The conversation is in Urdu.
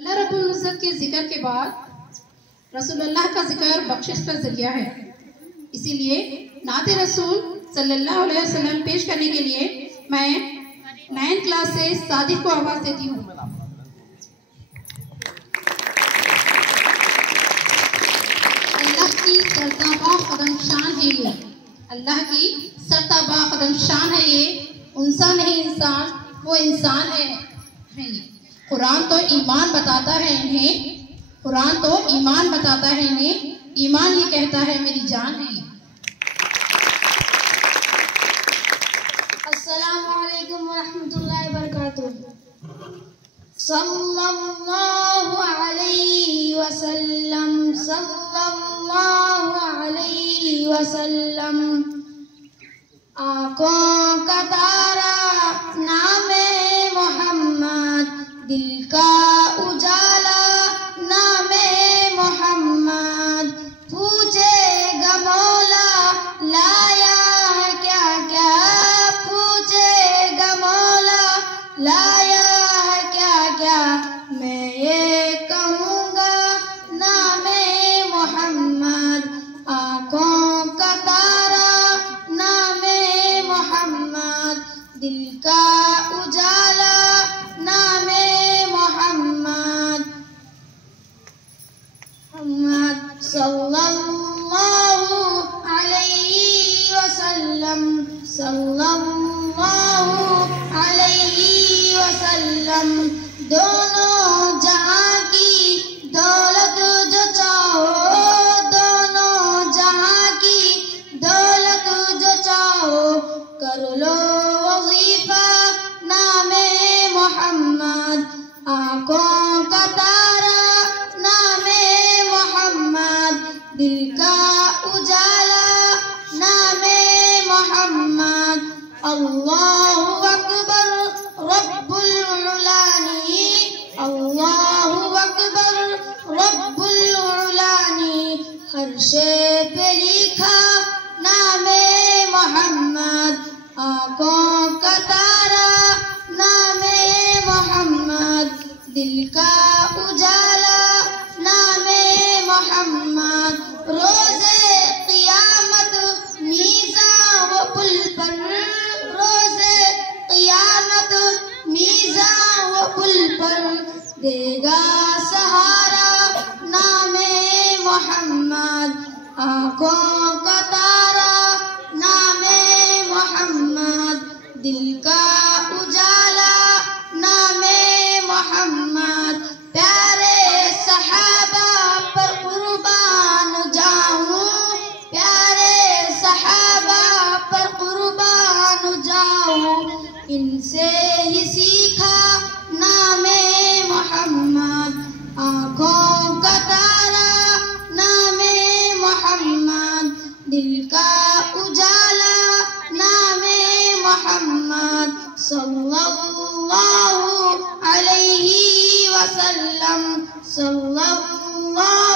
اللہ رب العزت کے ذکر کے بعد رسول اللہ کا ذکر بخشش کا ذریعہ ہے، اسی لیے نعت رسول صلی اللہ علیہ وسلم پیش کرنے کے لیے میں 9 کلاس سے صادق کو آواز دیتی ہوں۔ اللہ کی سرتابہ قدم شان ہے یہ، اللہ کی سرتابہ قدم شان ہے یہ، انسان نہیں انسان، وہ انسان ہے یہ۔ قرآن تو ایمان بتاتا ہے انہیں، قرآن تو ایمان بتاتا ہے انہیں، ایمان یہ کہتا ہے میری جان ہے یہ۔ السلام علیکم ورحمۃ اللہ وبرکاتہ۔ صلی اللہ علیہ وسلم، صلی اللہ علیہ وسلم۔ آنکھوں کا تارا نام محمد، دل کا اجالا نام محمد، پوچھے گا مولا لایا ہے کیا کیا، پوچھے گا مولا لایا ہے کیا کیا، میں یہ کہوں گا نام محمد۔ آنکھوں کا تارا نام محمد، دل کا اجالا نام محمد۔ محمد صلی اللہ علیہ وسلم، صلی اللہ علیہ وسلم۔ دونوں جہاں کی دولت جو چاہو، دونوں جہاں کی دولت جو چاہو، کر لو وظیفہ نام محمد۔ آنکھوں کا تارا نام محمد، دل کا اجالا نام محمد۔ اللہ اکبر رب العلانی، اللہ اکبر رب العلانی، ہر شے پہ لکھا نام محمد۔ آنکھوں کا تارا نام محمد، دل کا اجالا نام محمد۔ روز قیامت میزان و پل پر، روز قیامت میزان و پل پر، دے گا سہارا نام محمد۔ آنکھوں کا تارا نام محمد، دل کا اجالا نام محمد۔ پیارے صحابہ پر قربان جاؤں، پیارے صحابہ پر قربان جاؤں، ان سے ہی سیکھا نام محمد۔ آنکھوں کا تارا نام محمد، دل کا اجالا نام محمد۔ صلی اللہ علیہ وسلم، صلی اللہ